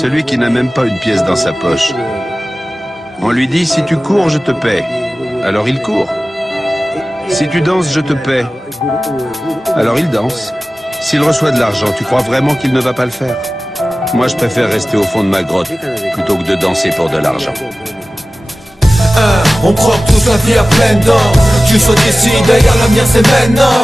celui qui n'a même pas une pièce dans sa poche. On lui dit, si tu cours, je te paie. Alors il court. Si tu danses, je te paie. Alors il danse. S'il reçoit de l'argent, tu crois vraiment qu'il ne va pas le faire? Moi, je préfère rester au fond de ma grotte plutôt que de danser pour de l'argent. On croque tous la vie à pleines dents. Tu sois d'ici, d'ailleurs la mienne c'est maintenant.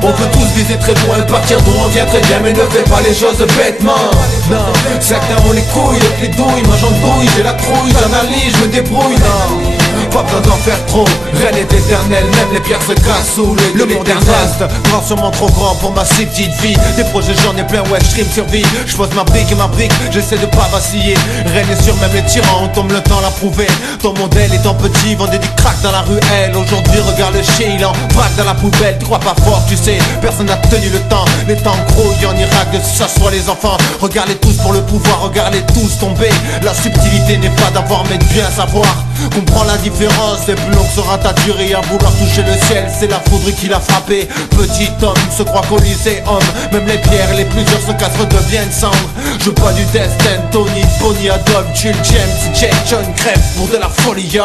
On peut tous viser très loin, partir d'où on vient très bien, mais ne fais pas les choses bêtement. Non, certains ont les couilles, d'autres les douilles. Moi j'en douille, j'ai la trouille, j'analyse, je me débrouille. Non, pas besoin d'en faire trop, rien n'est éternel, même les pierres se cassent sous le monde est vaste, grand sûrement trop grand pour ma si petite vie. Des projets j'en ai plein, ouais, je stream survie. Je pose ma brique et ma brique, j'essaie de pas vaciller. Rien n'est sûr, même les tyrans ont comme le temps l'a prouvé. Ton modèle étant petit, vendait du crack dans la ruelle. Aujourd'hui regarde le chien, il en vrac dans la poubelle. Tu crois pas fort, tu sais, personne n'a tenu le temps. Les temps grouillent en Irak, de s'asseoir les enfants. Regardez tous pour le pouvoir, regardez tous tomber. La subtilité n'est pas d'avoir mais de bien savoir. Comprends la différence, c'est plus long que sera ta durée. À vouloir toucher le ciel, c'est la foudre qui l'a frappé. Petit homme se croit qu'au lycée homme. Même les pierres, les plus dures se cassent, redeviennent cendres. Je veux pas du destin, Tony, Bonnie, Adolf, Jules, James, Jake, John, crève pour de la folie, ya.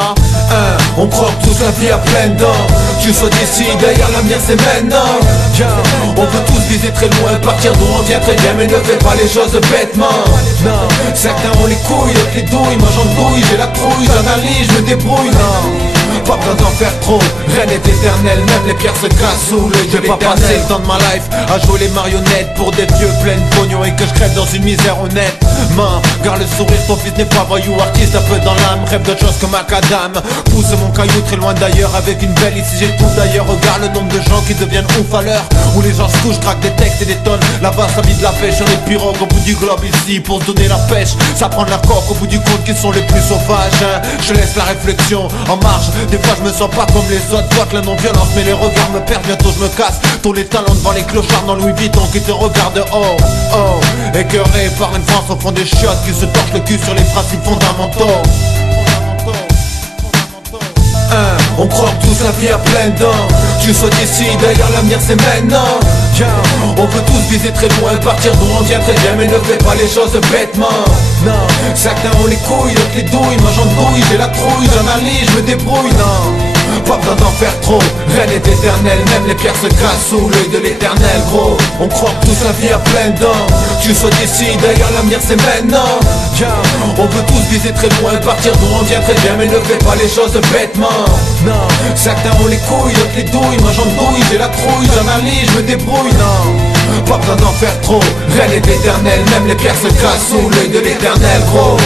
On croque tous la vie à pleines dents. Tu sois d'ici, d'ailleurs la mienne c'est maintenant. On peut tous viser très loin, partir d'où on vient très bien, mais ne fais pas les choses bêtement. Non, certains ont les couilles, d'autres les douilles. Moi j'en douille, j'ai la trouille, j'analyse, je me débrouille. Non, pas besoin d'en faire trop, rien n'est éternel, même les pierres se cassent sous l'œil de l'éternel. J'ai pas passé le temps de ma life à jouer les marionnettes pour des vieux pleins de pognon et que je crève dans une misère honnête. Man, garde le sourire, ton fils n'est pas voyou, artiste un peu dans l'âme, rêve d'autre chose que macadam. Pousse mon caillou très loin d'ailleurs avec une belle ici j'ai tout d'ailleurs. Regarde le nombre de gens qui deviennent ouf à l'heure où les gens se couchent, traquent des textes et des tonnes. Là-bas ça vit de la pêche, on est pirogues au bout du globe ici pour se donner la pêche. Ça prend de la coque au bout du compte qui sont les plus sauvages, hein. Je laisse la réflexion en marge. Des fois je me sens pas comme les autres, vois que la non-violence mais les regards me perdent, bientôt je me casse. Tous les talents devant les clochards dans Louis Vuitton qui te regardent, oh, oh. Écœuré par une France au fond des chiottes qui se torche le cul sur les principes fondamentaux. On croque tous la vie à pleines dents. Tu sois d'ici, d'ailleurs l'avenir c'est maintenant. On peut tous viser très loin, partir d'où on vient très bien, mais ne fais pas les choses bêtement. Non, certains ont les couilles, d'autres les douilles. Moi j'en douille, j'ai la trouille, j'analyse, je me débrouille. Non, pas besoin d'en faire trop, rien n'est éternel, même les pierres se cassent sous l'œil de l'éternel, gros. On croque tous la vie à pleines dents. Tu sois d'ici, d'ailleurs l'avenir c'est maintenant. On peut tous viser très loin, partir d'où on vient très bien, mais ne fais pas les choses bêtement. Non, certains ont les couilles, d'autres les douilles. Moi j'en douille, j'ai la trouille, j'analyse, je me débrouille. Non, pas besoin d'en faire trop, rien n'est éternel, même les pierres se cassent sous l'œil de l'éternel, gros.